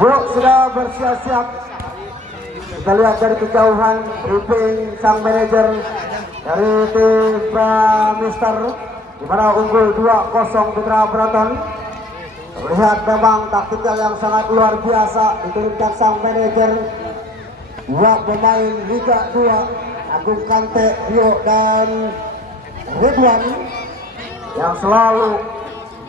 Bu, sudah bersiap-siap. Kita lihat dari kejauhan briefing sang manajer dari tim Mister, di mana unggul 2-0 Putra Beraton. Terlihat memang taktikal yang sangat luar biasa diturunkan sang manajer. Dua pemain Liga 2, Agung Kante, Rio dan Ridwan, yang selalu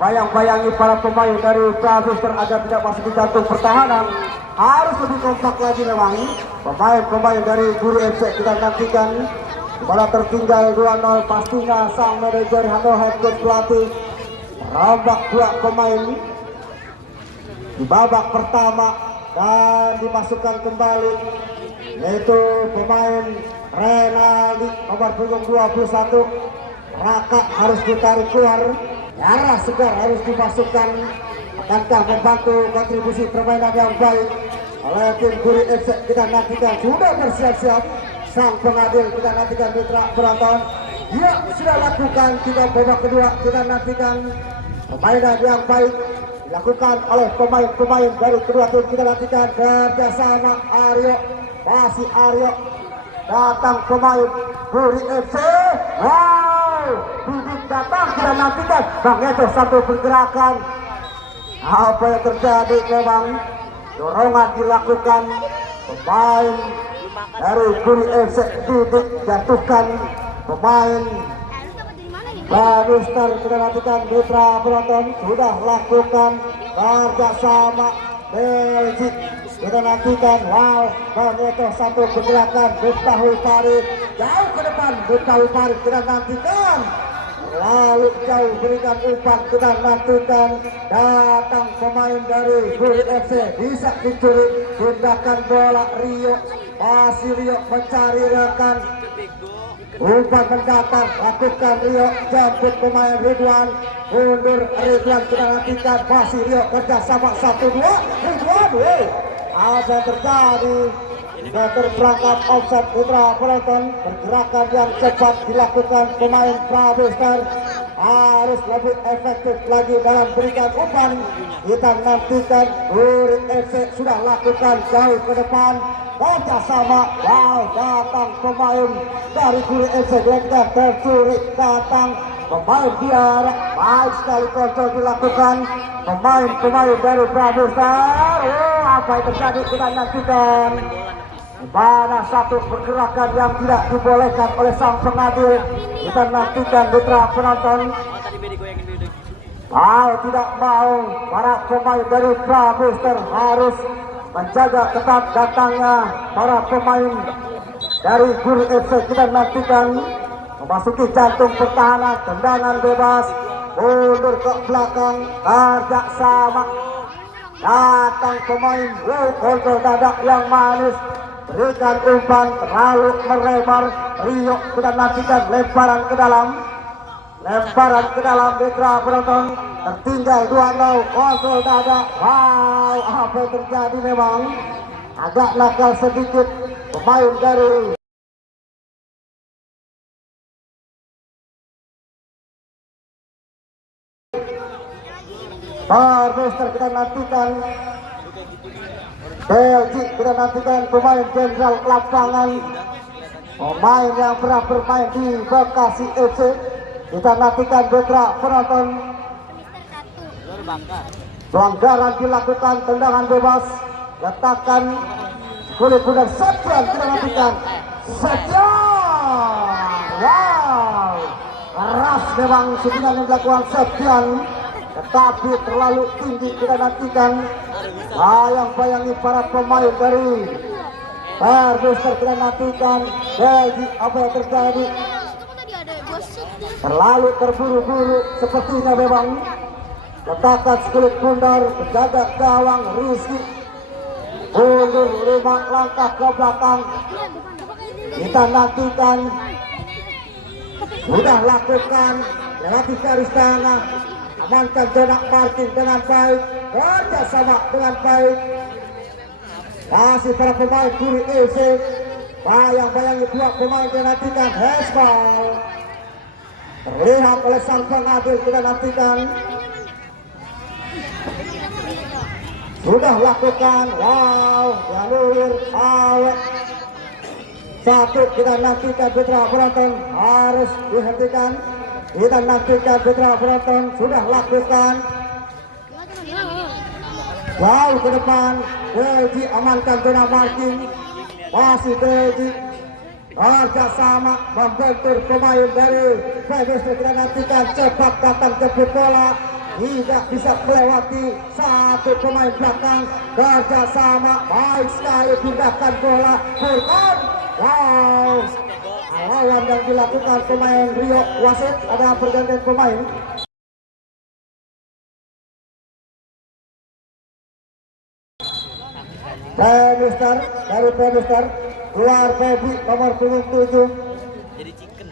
bayang-bayangi para pemain dari Mister agar tidak masuk di jantung pertahanan. Harus lebih kompak lagi memang pemain-pemain dari Guru FC. Kita nantikan pada tertinggal 2-0, pastinya sang manajer atau head coach pelatih rombak dua pemain di babak pertama dan dimasukkan kembali, yaitu pemain Renaldi nomor punggung 21. Raka harus ditarik keluar, darah segar harus dimasukkan. Akankah membantu kontribusi permainan yang baik oleh tim Guri FC? Kita nantikan. Sudah bersiap-siap sang pengadil, kita nantikan Mitra Penonton. Ya, sudah lakukan 3 babak kedua. Kita nantikan permainan yang baik dilakukan oleh pemain-pemain dari kedua tim. Kita nantikan kerjasama Aryo, masih Aryo, datang pemain Guri FC. Wow, bibit datang, kita nantikan Bang Eto satu pergerakan. Apa yang terjadi? Memang dorongan dilakukan pemain dari Guri FC, bibit jatuhkan pemain Mister. Kita nantikan Mitra Penonton sudah lakukan kerjasama Belgium. Kita nantikan, wow, Bang Eto satu pergerakan, Miftahul Farid jauh ke depan, Miftahul Farid kita nantikan, lalu jauh berikan umpan. Kita nantikan datang pemain dari Guri FC, bisa dicuri, tindakan bola Rio, masih Rio mencari rekan, umpan mendatang, lakukan Rio, jemput pemain Ridwan, mundur Ridwan. Kita nantikan, masih Rio kerjasama 1-2, Ridwan, apa yang terjadi? Sudah terperangkap offside Putra Penonton. Pergerakan yang cepat dilakukan pemain Mister, harus lebih efektif lagi dalam berikan umpan. Kita nantikan Guri FC sudah lakukan jauh ke depan, kerjasama, wow, datang pemain dari Guri FC, dan tercuri, datang pemain biara, baik sekali kontrol dilakukan pemain-pemain dari Mister. Apa yang terjadi? Kita nantikan mana satu pergerakan yang tidak dibolehkan oleh sang pengadil. Kita nantikan Mitra Penonton. Tidak mau para pemain dari Mister harus menjaga ketat datangnya para pemain dari Guri FC. Kita nantikan memasuki jantung pertahanan, tendangan bebas, mundur ke belakang, kerjasama, datang pemain, kontrol dadak yang manis, berikan umpan terlalu melebar. Rio kita nantikan lemparan ke dalam, Mitra Penonton. Tertinggal 2-0, kontrol dadak. Wow, apa yang terjadi? Memang agak nakal sedikit pemain dari Mister. Kita nantikan Belgium, kita nantikan pemain Jenderal lapangan, pemain yang pernah bermain di Bekasi FC. Kita nantikan Mitra Penonton. Pelanggaran dilakukan, tendangan bebas, letakkan kulit bundar Septian. Kita nantikan Septian, wow, keras memang suntingan yang dilakukan Septian, tetapi terlalu tinggi. Kita nantikan bayang-bayangi para pemain dari Mister. Kita nantikan Belgi, apa yang terjadi? Terlalu terburu-buru sepertinya memang. Letakkan kulit bundar, penjaga gawang Rizky mundur 5 langkah ke belakang. Kita nantikan, sudah lakukan, lewati garis tengah, amankan Jonak Martin dengan baik, kerjasama dengan baik. Masih para pemain Guri FC, bayang-bayangi dua pemain. Kita nantikan Hesbal, terlihat oleh sang pengadil. Kita nantikan sudah lakukan. Wow, jalur awet. Satu kita nantikan putra penonton harus dihentikan. Kita nantikan putra penonton sudah lakukan. Wow, ke depan Deji amankan zona marking. Masih Deji kerjasama membentur pemain dari PBS. Kita nantikan cepat datang jemput bola, tidak bisa melewati satu pemain belakang. Kerjasama baik sekali pindahkan bola. Furkan. Wow, lawan yang dilakukan pemain Rio wasit, ada pergantian pemain. Mister dari Mister keluar Febri nomor punggung 7 jadi chicken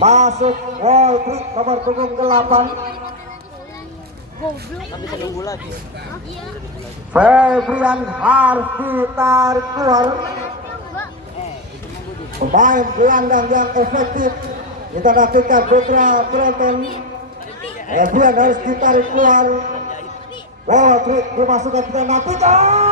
masuk Waltri nomor punggung 8. tapi bisa nunggu lagi. Febrian harus ditarik keluar. Pemain gelandang yang efektif kita nantikan putra penonton. Febrian harus ditarik keluar. Waltri dimasukkan kita nantikan.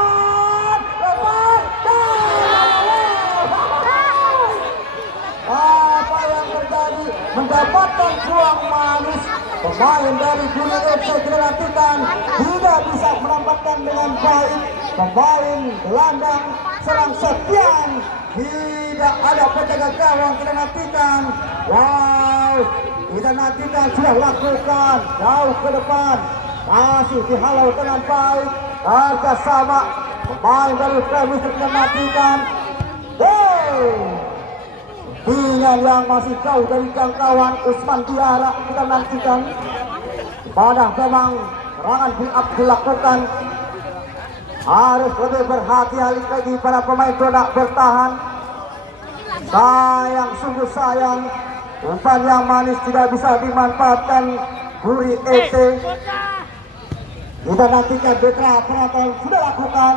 Apa yang terjadi? Mendapatkan peluang manis. Pemain dari Guri FC Granatikan tidak bisa menempatkan dengan baik. Pemain gelandang serang Septian tidak ada penjaga gawang Granatikan. Wow, kita nantikan sudah lakukan jauh ke depan, masih dihalau dengan baik. Kerjasama pemain dari Premis Granatikan. Dengan yang masih jauh dari jangkauan Usman Diara kita nantikan. Padahal memang serangan build up dilakukan. Harus lebih berhati-hati lagi para pemain tidak bertahan. Sayang, sungguh sayang. Umpan yang manis tidak bisa dimanfaatkan Guri FC. Kita nantikan Betra penonton sudah lakukan.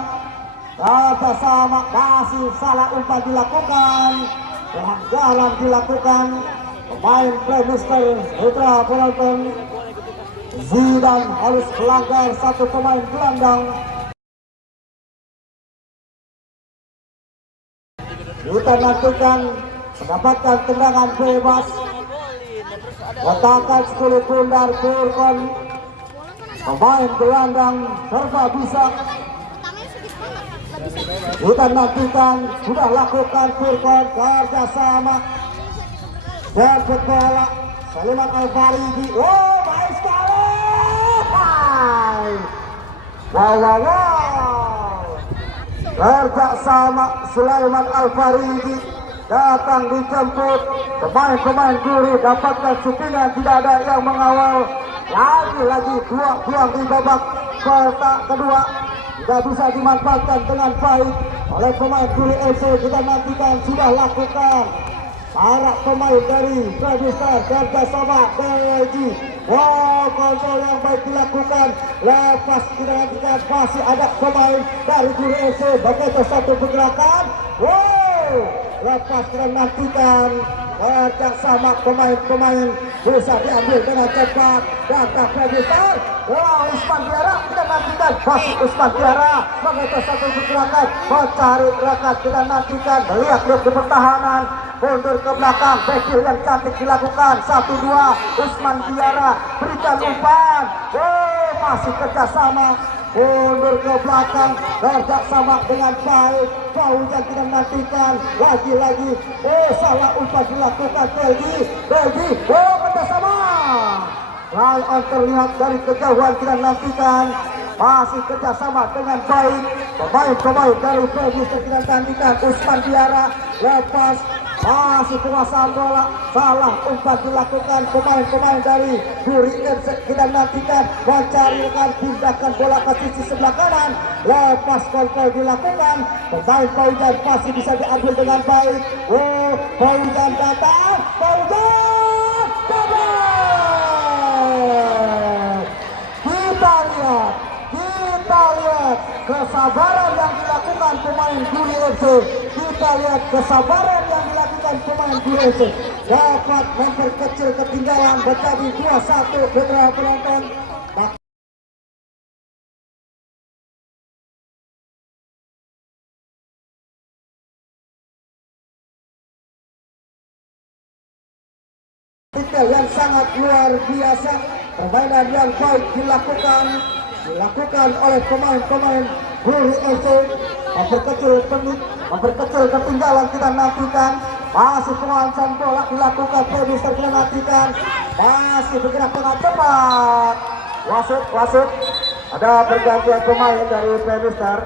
Sama masih salah umpan dilakukan. Pelanggaran dilakukan pemain Premister Putra penonton. Zidan harus melanggar satu pemain gelandang. Kita nantikan mendapatkan tendangan bebas. Letakkan kulit bundar Furkon. Pemain gelandang serba bisa. Kita nantikan sudah lakukan Furkon kerjasama. Jemput bola Sulaiman Al-Faridi. Oh, baik sekali. Wow. Kerjasama Sulaiman Al-Faridi datang dijemput. Pemain-pemain Guri dapatkan syutingan, tidak ada yang mengawal. Lagi buang di babak kedua. Tidak bisa dimanfaatkan dengan baik oleh pemain Guri FC. Kita nantikan sudah lakukan para pemain dari Premistar kerjasama Deji. Wow, kontrol yang baik dilakukan. Lepas kita nantikan masih ada pemain dari Guri FC. Begitu satu pergerakan. Wow, lepas kita nantikan kerjasama pemain-pemain bisa diambil dengan cepat. Data Premistar. Wah, Usman Diara kita nantikan masih Usman Diara begitu satu pergerakan mencari rekan. Kita nantikan melihat di pertahanan mundur ke belakang, backfill yang cantik dilakukan 1-2. Usman Diara berikan umpan. Oh, masih kerjasama mundur ke belakang, kerjasama dengan baik. Paujan kita nantikan lagi-lagi. Oh, salah umpan dilakukan Deji. Oh, kerjasama. Line on terlihat dari kejauhan kita nantikan. Masih kerjasama dengan baik. Pemain-pemain dari Premis kita nantikan. Usman Diara lepas. Masih penguasaan bola. Salah umpan dilakukan pemain-pemain dari Guri FC kita nantikan. Mencari rekan, pindahkan bola ke sisi sebelah kanan. Lepas kontrol dilakukan. Pemain Paujan masih bisa diambil dengan baik. Oh, Paujan datang. Paujan. Kita lihat kesabaran yang dilakukan pemain Guri FC. Kita lihat kesabaran yang dilakukan pemain Guri FC. Dapat memperkecil ketinggalan menjadi 2-1 putra penonton. sangat luar biasa. Permainan yang baik dilakukan oleh pemain-pemain Guri FC. Memperkecil ketinggalan kita nantikan. Masih penguasaan bola dilakukan Premier kita nantikan. Masih bergerak dengan cepat. Wasit. Ada pergantian pemain dari Premier.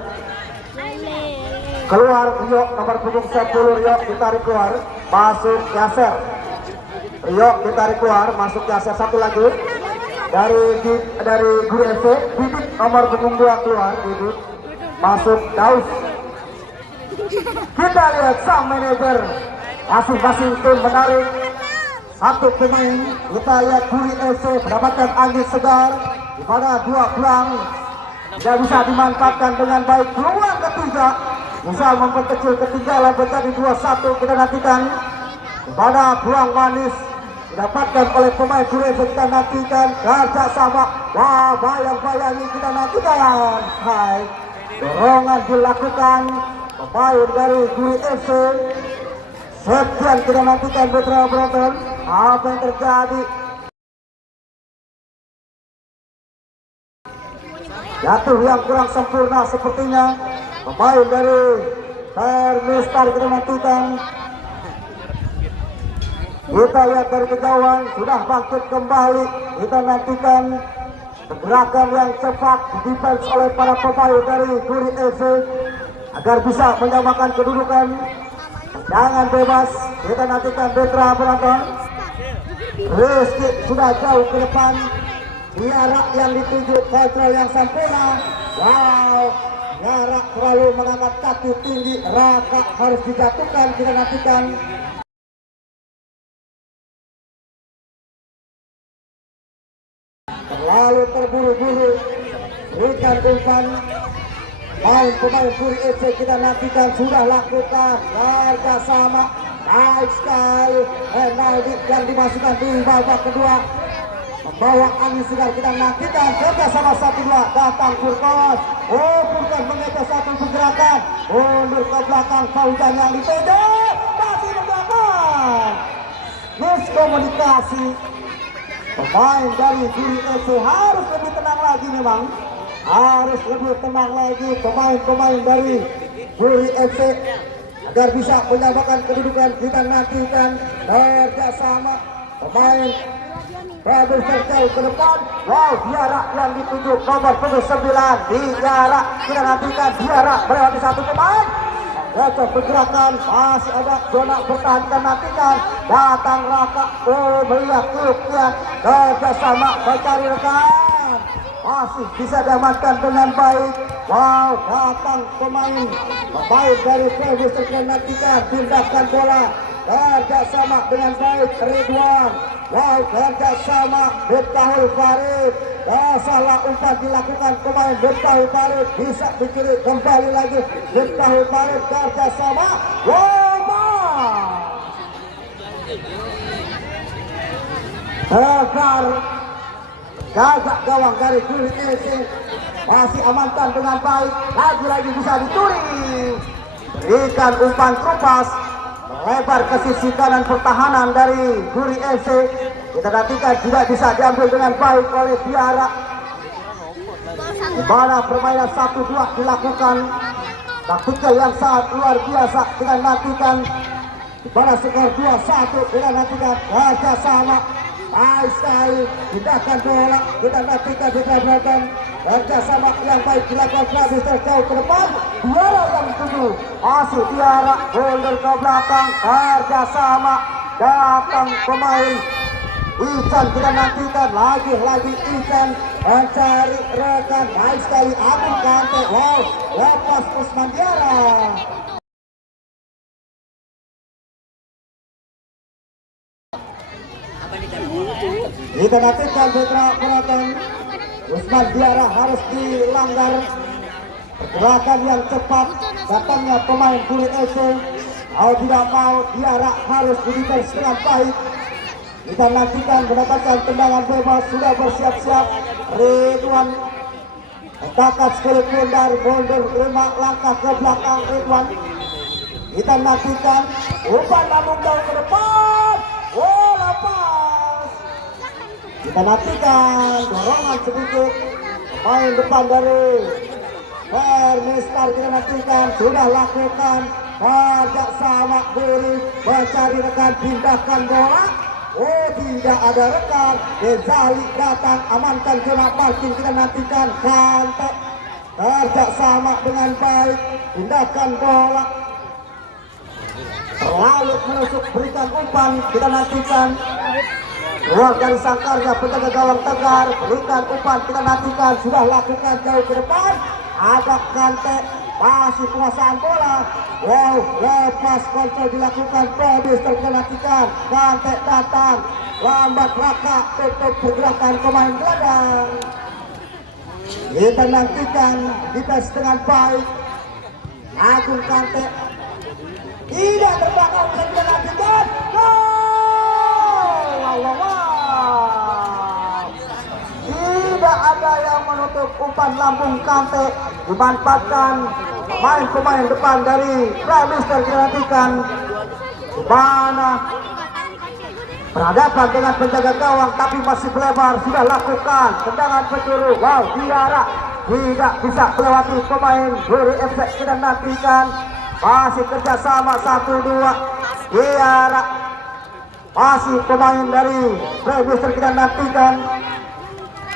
Keluar Rio nomor punggung 10, Rio ditarik keluar, masuk Yaser. Rio ditarik keluar, masuk Yaser. Satu lagi dari Guru FC, Didit nomor punggung 2 keluar, Didit masuk Daus. Kita lihat sang manajer masing-masing tim menarik satu pemain. Kita lihat Guru FC mendapatkan angin segar di mana dua peluang tidak bisa dimanfaatkan dengan baik. Peluang ketiga bisa memperkecil ketinggalan menjadi 2-1. Kita nantikan di mana peluang manis didapatkan oleh pemain Guru FC. Kita nantikan kerja sama. Wah, bayang-bayangi kita nantikan. Hai, dorongan dilakukan pemain dari Guru FC. Sekian kita nantikan Putra Broton. Apa yang terjadi? Jatuh yang kurang sempurna sepertinya pemain dari Termistar. Kita nantikan. Kita lihat dari kejauhan sudah bangkit kembali. Kita nantikan pergerakan yang cepat di defense oleh para pemain dari Guri FC agar bisa menyamakan kedudukan. Tendangan bebas. Kita nantikan Putra Broton. Rizky sudah jauh ke depan. Diarah yang dituju kontrol yang sempurna. Wow, Diarah terlalu mengangkat kaki tinggi. Raka harus dijatuhkan. Kita nantikan. Terlalu terburu-buru. Berikan umpan. Pemain Guri FC kita nantikan sudah lakukan kerja sama. Baik sekali. Renaldi yang dimasukkan di babak kedua. Membawa angin segar. Kita nantikan kerja sama 1-2. Datang Furkon. Furkon mengejar satu pergerakan. Mundur ke belakang. Fauzan yang dituju. Masih ke belakang. Miskomunikasi. Pemain dari Guri FC harus lebih tenang lagi memang. Harus lebih tenang lagi pemain-pemain dari Guri FC agar bisa menyamakan kedudukan. Kita nantikan kerjasama pemain Prabu terjauh ke depan. Wow, Diarah yang dituju nomor 9 Diarah. Kita nantikan Diarah melewati satu pemain. Gacor pergerakan, masih ada zona bertahan. Kita nantikan datang Raka. Melihat klubnya kerjasama mencari rekan. Masih bisa diamankan dengan baik. Wow, datang pemain dari Travis. Kita nantikan pindahkan bola. Kerjasama dengan baik Ridwan. Wow, kerjasama Miftahul Farid. Salah umpan dilakukan pemain Miftahul Farid. Bisa dikiri kembali lagi Miftahul Farid. Kerjasama. Wow, tegar. Gagak gawang dari Guri FC. Masih amankan dengan baik. Lagi-lagi bisa dicuri. Berikan umpan terupas. Melebar ke sisi kanan pertahanan dari Guri FC. Kita nantikan tidak bisa diambil dengan baik oleh Diarah. Di mana permainan 1-2 dilakukan. Taktikal yang sangat luar biasa. Kita nantikan. Di mana skor 2-1. Kita nantikan kerjasama. Baik sekali. Pindahkan bola. Kita nantikan di belakang. Kerjasama yang baik dilakukan Travis terjauh ke depan. Diarah yang dituju. Masih Diarah mundur ke belakang. Kerjasama. Datang pemain Ican. Kita nantikan lagi Ican mencari rekan. Baik sekali Agung Kante. Wow, lepas Usman Diarah. Kita nantikan Putra Broton. Usman Diarah harus dilanggar. Pergerakan yang cepat datangnya pemain Guri FC. Mau tidak mau Diarah harus didefense dengan baik. Kita nantikan mendapatkan tendangan bebas. Sudah bersiap-siap Ridwan. Takat sekali pundar mundur 5 langkah ke belakang Ridwan. Kita nantikan umpan namun jauh ke depan. Oh, lepas. Kita nantikan dorongan sedikit pemain depan dari Mistar, kita nantikan sudah lakukan kerja sama Guri mencari rekan, pindahkan bola. Oh, tidak ada rekan. Ghazali datang amankan zona parking, kita nantikan Kante kerja sama dengan baik, pindahkan bola. Terlalu menusuk, berikan umpan, kita nantikan keluar dari sangkarnya penjaga gawang Tegar, berikan umpan, kita nantikan sudah lakukan jauh ke depan. Ada Kante, masih penguasaan bola. Wow, lepas kontrol dilakukan Mister, kita nantikan Kante datang lambat raka untuk pergerakan pemain gelandang. Kita nantikan defense dengan baik. Agung Kante tidak terbakar, bisa kita nantikan. Tidak ada yang menutup umpan lambung Kante, dimanfaatkan pemain-pemain depan dari Mister, kita nantikan mana berhadapan dengan penjaga gawang tapi masih melebar, sudah lakukan tendangan penjuru. Wow, Diara tidak bisa melewati pemain Guri FC, kita nantikan masih kerjasama 1-2. Diara masih pemain dari Mister, kita nantikan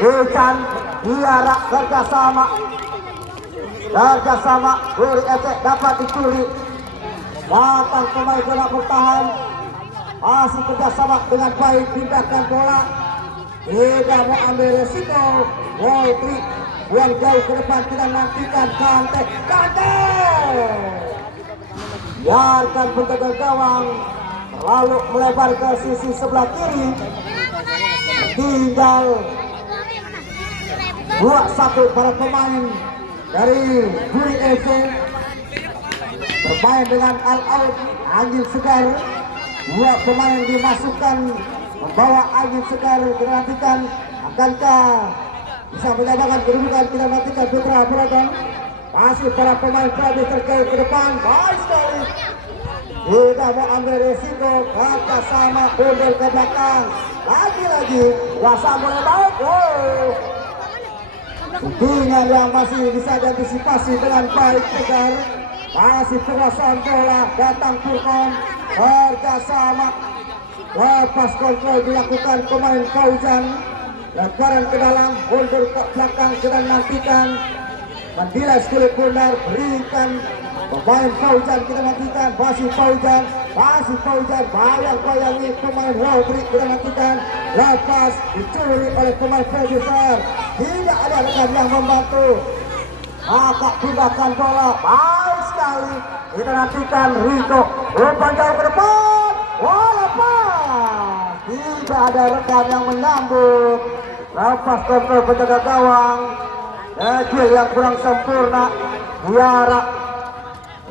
Ican, Diara kerjasama Guri FC dapat dicuri. Datang pemain bola bertahan, masih kerjasama dengan baik, pindahkan bola, tidak mau ambil resiko. Wotri buang jauh ke depan, kita nantikan Kante biarkan penjaga gawang terlalu melebar ke sisi sebelah kiri. Tinggal 2-1 para pemain dari Guri FC bermain dengan all-out, angin segar. Dua pemain dimasukkan membawa angin segar, kita nantikan akankah bisa menyamakan kedudukan, kita nantikan Putra Proton. Masih para pemain Prabi terkait ke depan, baik sekali, tidak mau ambil resiko, kata sama mundur ke belakang, lagi-lagi kuasa mulai baik. Tentunya yang masih bisa diantisipasi dengan baik Tegar, masih penguasaan bola, datang Furkon kerjasama, lepas kontrol dilakukan pemain Fauzan, lemparan ke dalam, mundur ke belakang, kita nantikan mendilas kulit bundar, berikan pemain Fauzan, kita nantikan masih Fauzan, bayang-bayangi pemain Rodri, kita nantikan lepas dicuri oleh pemain produser, tidak ada rekan yang membantu, maka pindahkan bola, baik sekali, kita nantikan Rico, umpan jauh ke depan, lepas, tidak ada rekan yang menyambut, lepas kontrol penjaga gawang, kecil yang kurang sempurna, Diara,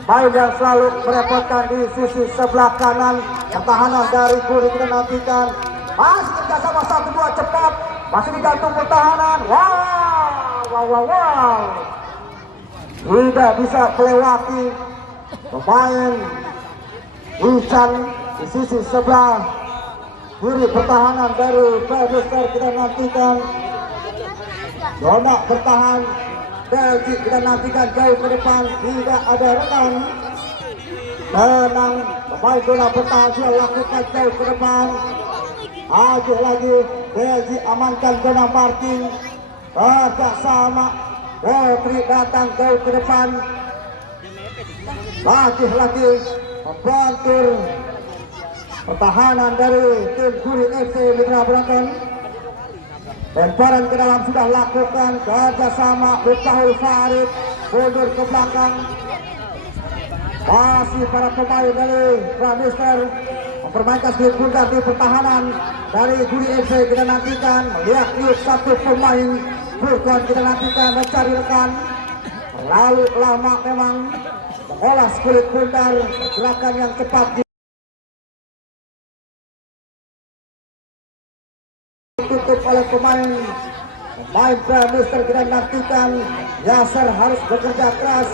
main yang selalu merepotkan di sisi sebelah kanan, pertahanan dari Guri, kita nantikan, masih kerjasama 1-2 cepat, masih digantung pertahanan, wow, tidak bisa melewati pemain Ican di sisi sebelah kiri pertahanan dari Mister, kita nantikan Dona bertahan, Belgi kita nantikan jauh ke depan, tidak ada rekan. Tenang, pemain Dona bertahan, sudah lakukan jauh ke depan, maju lagi, Belgi amankan zona parking, kerjasama, Wotri datang jauh ke depan, lagi membantu pertahanan dari tim Guri FC Mitra Broton. Lemparan ke dalam sudah lakukan, kerjasama Miftahul Farid, mundur ke belakang, masih para pemain dari Mister mempermainkan sedikit bundar di pertahanan dari Guri FC, kita nantikan lihat satu pemain Furkon, kita nantikan mencari rekan, terlalu lama memang mengolah kulit bundar, gerakan yang cepat ditutup oleh pemain Mister, kita nantikan Yasser harus bekerja keras,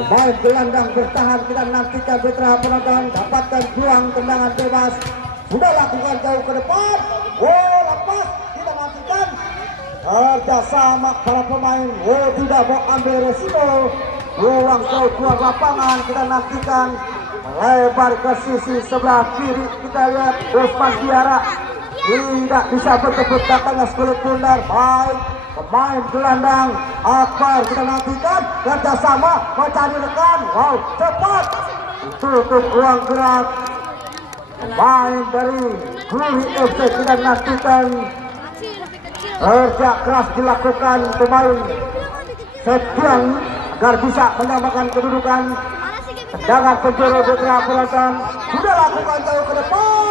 pemain gelandang bertahan, kita nantikan Putra Penonton dapatkan buang tendangan bebas, sudah lakukan jauh ke depan, kerjasama para pemain. Oh, tidak mau ambil resiko, ruang jauh keluar lapangan. Kita nantikan melebar ke sisi sebelah kiri. Kita lihat Usman Tiara tidak bisa bertepuk datangnya kulit bundar. Baik, pemain gelandang Akbar, kita nantikan kerjasama mencari rekan. Wow, cepat tutup ruang gerak. Pemain dari Guri FC kita nantikan kerja keras dilakukan pemain Septian agar bisa menyamakan kedudukan. Tendangan penjuru putra penonton sudah lakukan jauh ke depan.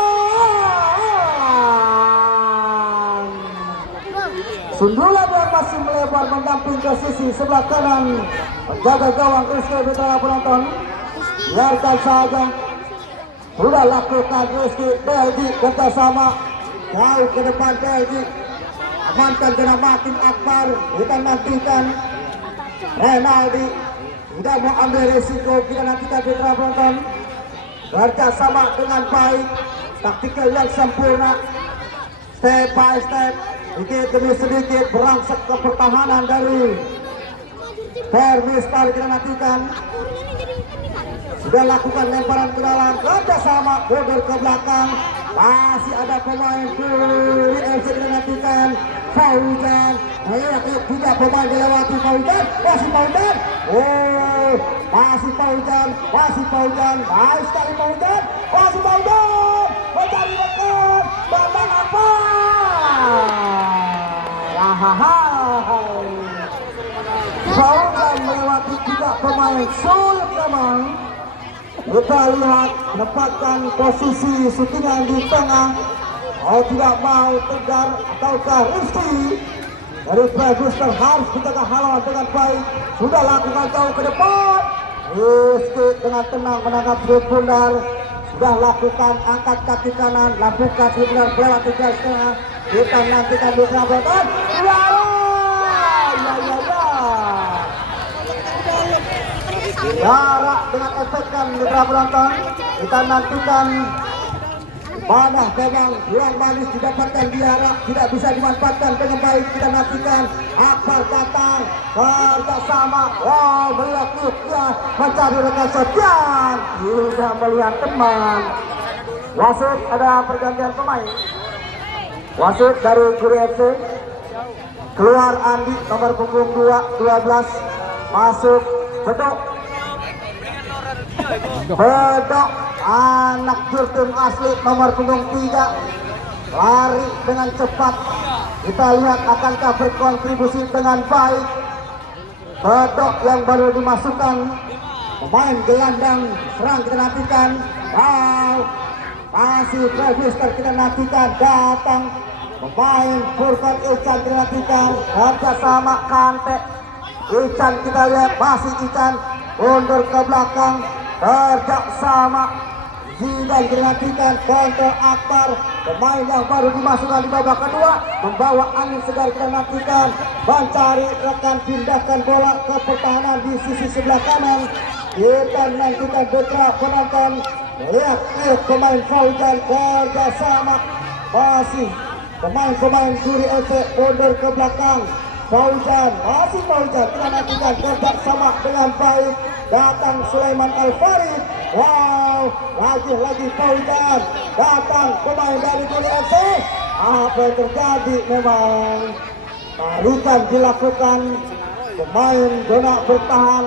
Sundulan yang masih melebar mendamping ke sisi sebelah kanan penjaga gawang Rizky putra penonton. Biarkan saja. Sudah lakukan Rizky. Belgi kerjasama jauh ke depan. Belgi amankan kena makin Akbar. Kita nantikan Renaldi tidak mau ambil risiko. Kita nantikan putra penonton kerjasama dengan baik, taktikal yang sempurna, step by step, sedikit demi sedikit berangsek ke pertahanan dari Permistar. Kita nantikan sudah lakukan lemparan ke dalam, kerjasama border ke belakang. Masih ada pemain Guri FC. Kita nantikan Fauzan. Tidak pemain dilewati Fauzan. Masih Fauzan. Oh, masih Fauzan. Masih Fauzan. Baik sekali Fauzan. Masih Fauzan. Mencari rekan. Bandang apa? Fauzan melewati tiga pemain. Sulit memang. Kita lihat menempatkan posisi syutingan di tengah. Oh, tidak mau tegar ataukah Rizky dari Permistar harus menjaga halangan dengan baik. Sudah lakukan jauh ke depan. Rizky dengan tenang menangkap sudut bundar. Sudah lakukan angkat kaki kanan, lakukan sudut bundar melewati garis tengah. Kita nantikan di tengah belakang. Jarak dengan efekkan mitra penonton. Kita nantikan mana memang ruang manis didapatkan di arah tidak bisa dimanfaatkan dengan baik. Kita nantikan Akbar datang kerjasama. Wow, melihat ya mencari rekan Septian. Tidak melihat teman. Wasit, ada pergantian pemain. Wasit dari Guri FC. Keluar Andi nomor punggung 12. Masuk Bedok. Bedok anak Jurtum asli nomor punggung 3 lari dengan cepat. Kita lihat akankah berkontribusi dengan baik. Bedok yang baru dimasukkan pemain gelandang serang. Kita nantikan. Wow, masih Permistar. Kita nantikan datang pemain Furkan Ican. Kita nantikan kerjasama Kante Ican. Kita lihat masih Ican mundur ke belakang kerjasama Zidan. Dinantikan counter Akbar, pemain yang baru dimasukkan di babak kedua, membawa angin segar. Kita nantikan mencari rekan, pindahkan bola ke pertahanan di sisi sebelah kanan. Kita nantikan putra penonton melihat pemain Fauzan kerjasama masih pemain Guri FC mundur ke belakang. Fauzan, masih Fauzan. Kita nantikan kerjasama dengan baik. Datang Sulaiman Al-Farid. Wow, lagi Fauzan. Datang pemain dari Guri FC. Apa yang terjadi memang tarukan dilakukan pemain zona bertahan.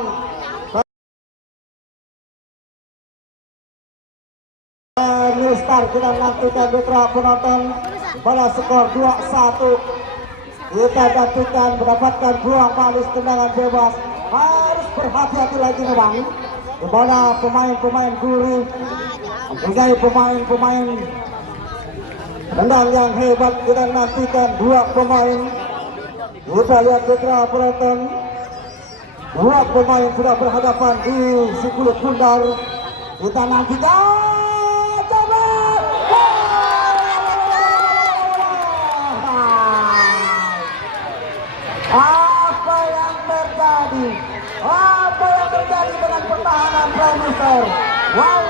Permistar. Kita nantikan putra penonton pada skor 2-1. Kita nantikan mendapatkan ruang manis tendangan bebas. Harus berhati-hati lagi memang. Di mana pemain-pemain Guri mempunyai pemain-pemain tendang yang hebat. Kita nantikan dua pemain. Kita lihat putra penonton. Dua pemain sudah berhadapan di si kulit bundar. Kita nantikan. Apa yang terjadi? Apa yang terjadi dengan pertahanan Permistar? Wow.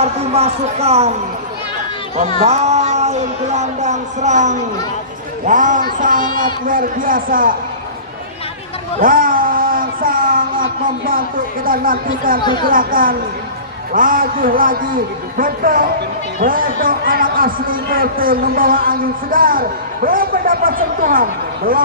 Akbar dimasukkan. Pemain gelandang serang yang sangat luar biasa, yang sangat membantu kita nantikan pergerakan. Lagi-lagi bentuk anak asli Golden membawa angin segar, belum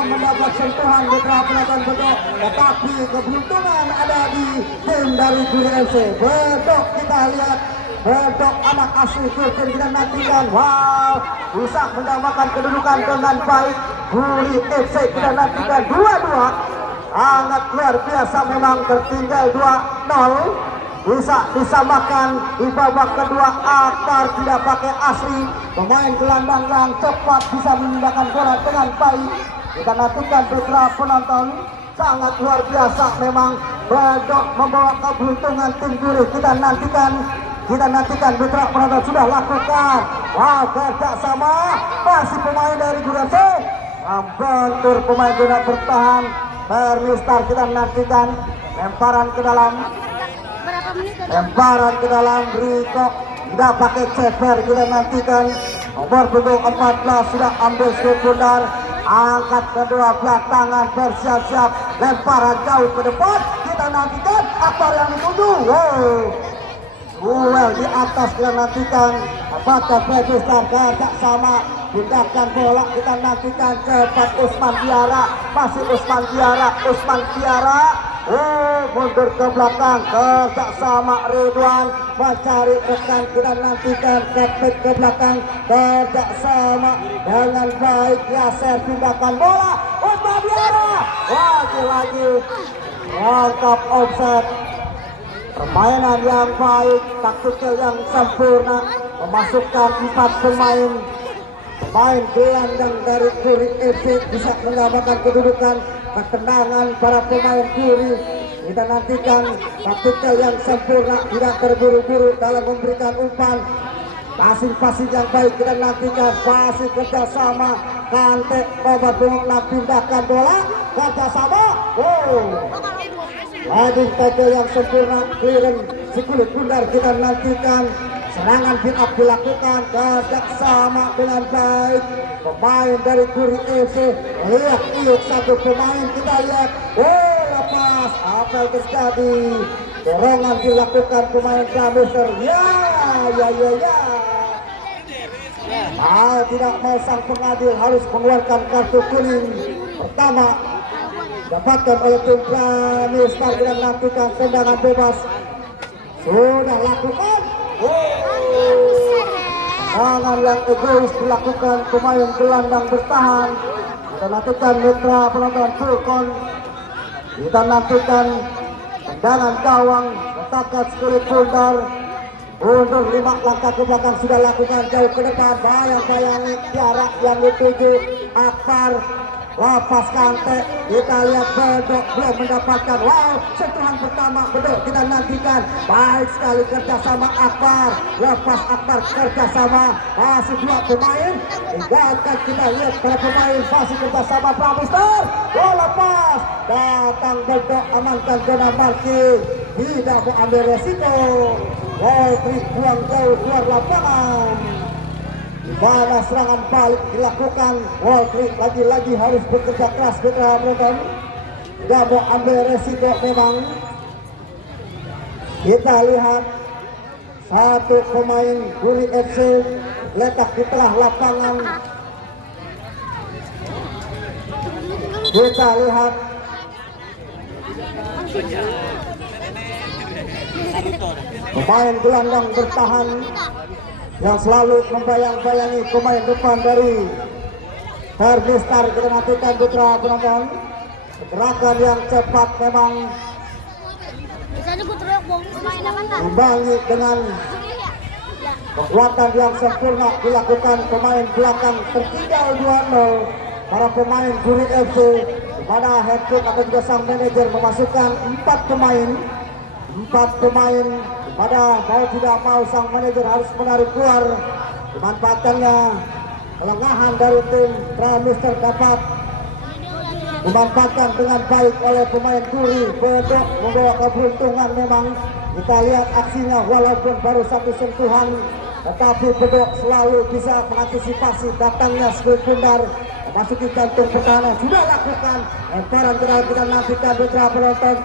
mendapat sentuhan beberapa penonton bentuk, tetapi keberuntungan ada di tim dari Guri FC. Bentuk kita lihat, bentuk anak asli Golden kita nantikan. Wow, bisa mendapatkan kedudukan dengan baik. Guri FC kita nantikan 2-2. Sangat luar biasa, memang tertinggal 2-0. Bisa disamakan di babak kedua. Akbar tidak pakai asli, pemain gelandang yang cepat bisa memindahkan bola dengan baik. Kita nantikan putra penonton, sangat luar biasa memang. Bedok membawa keberuntungan tim Guri. Kita nantikan putra penonton sudah lakukan. Wow, kerja sama masih pemain dari Guri FC, membentur pemain tidak bertahan. Bermistar kita nantikan lemparan ke dalam Riko, tidak pakai ceper. Kita nantikan nomor punggung 14 sudah ambil sekunder, angkat kedua belah tangan, bersiap-siap lemparan jauh ke depan. Kita nantikan Akbar yang dituju. Duel di atas kita nantikan. Apakah Bermistar kerja sama pindahkan bola. Kita nantikan cepat Usman Tiara, masih Usman Tiara. Mundur ke belakang, kerja sama Ridwan mencari rekan. Kita nantikan Kepit ke belakang, kerja sama dengan baik. Yaser pindahkan bola, Usman Tiara lagi mantap, offset. Permainan yang baik, taktikal yang sempurna, memasukkan 4 pemain gelandang dari Guri FC bisa mendapatkan kedudukan. Ketenangan para pemain Guri. Kita nantikan taktikal yang sempurna, tidak terburu-buru dalam memberikan umpan. Passing yang baik kita nantikan, passing kerjasama. Kante nomor 26 pindahkan bola, kerjasama. Lagi tackle yang sempurna, clearance sekulit bundar. Kita nantikan serangan build up dilakukan, kerjasama dengan baik. Pemain dari Guri FC lihat satu pemain, kita lihat lepas. Apa yang terjadi? Dorongan dilakukan pemain Bramister. Tidak mau sang pengadil harus mengeluarkan kartu kuning pertama dapatkan oleh tim Bramister. Kita lakukan tendangan bebas, sudah lakukan. Tangan yang egois dilakukan pemain gelandang bertahan. Kita nantikan mitra penonton Fulcon. Kita nantikan tendangan gawang, letakkan sekulit bundar. Mundur 5 langkah ke belakang, sudah lakukan jauh ke depan. Bayang-bayangi jarak yang dituju Akbar. Lepas Kante, kita lihat Bedok belum mendapatkan. Sentuhan pertama Bedok kita nantikan. Baik sekali kerjasama Akbar. Lepas Akbar kerjasama masih 2 pemain. Tinggalkan kita lihat para pemain masih kerjasama Bramister. Lepas datang Bedok, amankan zona marking. Tidak mau ambil resiko. Buang jauh keluar lapangan. Mana serangan balik dilakukan. Waltri lagi-lagi harus bekerja keras kita penonton. Tidak mau ambil resiko memang. Kita lihat satu pemain Guri FC letak di tengah lapangan. Kita lihat pemain gelandang bertahan yang selalu membayang-bayangi pemain depan dari Bermistar. Kita nantikan putra penonton, gerakan yang cepat memang imbangi dengan kekuatan yang sempurna dilakukan pemain belakang. Tertinggal 2-0 para pemain Guri FC, di mana head coach atau juga sang manajer memasukkan 4 pemain pada mau tidak mau sang manajer harus menarik keluar. Dimanfaatkannya kelengahan dari tim Bramister dapat dimanfaatkan dengan baik oleh pemain Guri. Bedok membawa keberuntungan memang Kita lihat aksinya walaupun baru satu sentuhan, tetapi Bedok selalu bisa mengantisipasi datangnya skill pundar memasuki jantung pertahanan. Sudah lakukan lemparan ke dalam, kita nantikan putra penonton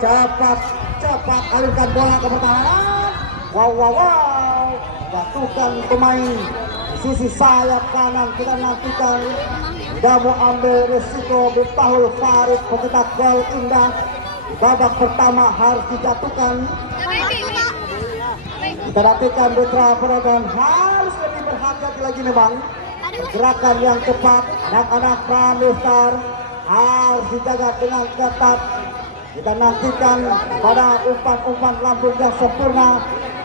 cepat alirkan bola ke pertahanan. Wow, jatuhkan pemain di sisi sayap kanan, kita nantikan tidak mau ambil risiko Miftahul Farid pencetak gol indah di babak pertama harus dijatuhkan. Kita nantikan putra penonton harus lebih berhati-hati lagi memang. Gerakan yang cepat anak-anak Pramestar harus dijaga dengan ketat. Kita nantikan pada umpan-umpan lambung yang sempurna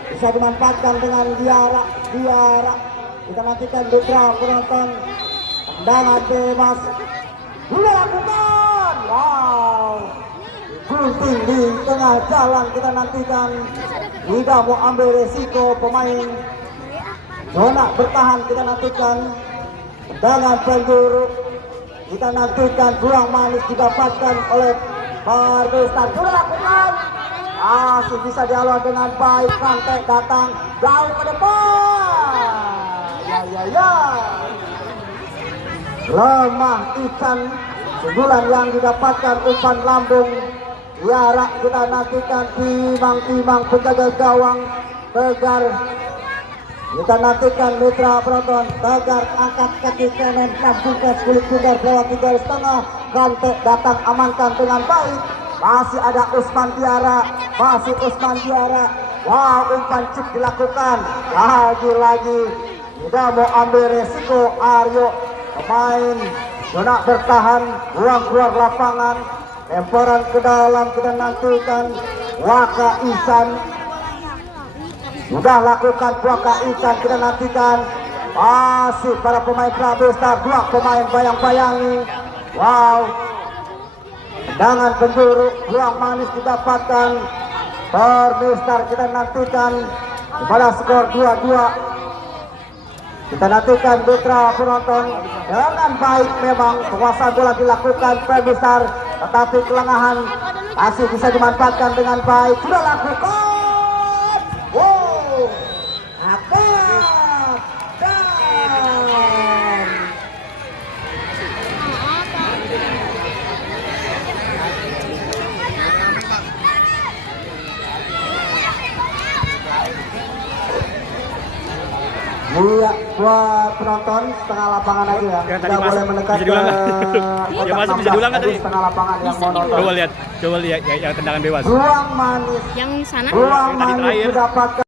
bisa dimanfaatkan dengan Diara. Kita nantikan putra penonton tendangan bebas sudah lakukan. Wow, gunting di tengah jalan, kita nantikan tidak mau ambil resiko pemain zona bertahan. Kita nantikan tendangan penjuru, kita nantikan ruang manis didapatkan oleh Pramestar. Sudah lakukan, masih bisa dialog dengan baik. Rantai datang jauh ke depan. Ya. Lemah ikan sebulan yang didapatkan umpan lambung. Diara, kita nantikan timang penjaga gawang Tegar. Kita nantikan mitra penonton Tegar angkat kaki kanan, lambungkan kulit pundar lewati garis tengah. Rantai datang, amankan dengan baik. Masih ada Usman Diara. Wow, umpan chip dilakukan. Lagi-lagi tidak mau ambil resiko Aryo, pemain zona bertahan, ruang keluar lapangan, lemparan ke dalam, kita nantikan Waka Ihsan. Sudah lakukan Waka Ihsan, kita nantikan masih para pemain Pramestar, dua pemain bayang-bayangi. Wow, tendangan penjuru, ruang manis didapatkan Pramestar. Kita nantikan pada skor 2-2. Kita nantikan putra penonton dengan baik. Memang penguasaan bola dilakukan Pramestar, tetapi kelengahan masih bisa dimanfaatkan dengan baik. Sudah lakukan. Wow, akad dan iya, buat penonton setengah lapangan aja ya. Tidak boleh mendekat ke kotak bisa diulang kan tadi? setengah lapangan yang mau nonton. Coba lihat yang tendangan bebas. Ruang manis. Yang sana? Ruang Yang tadi manis terakhir. didapatkan.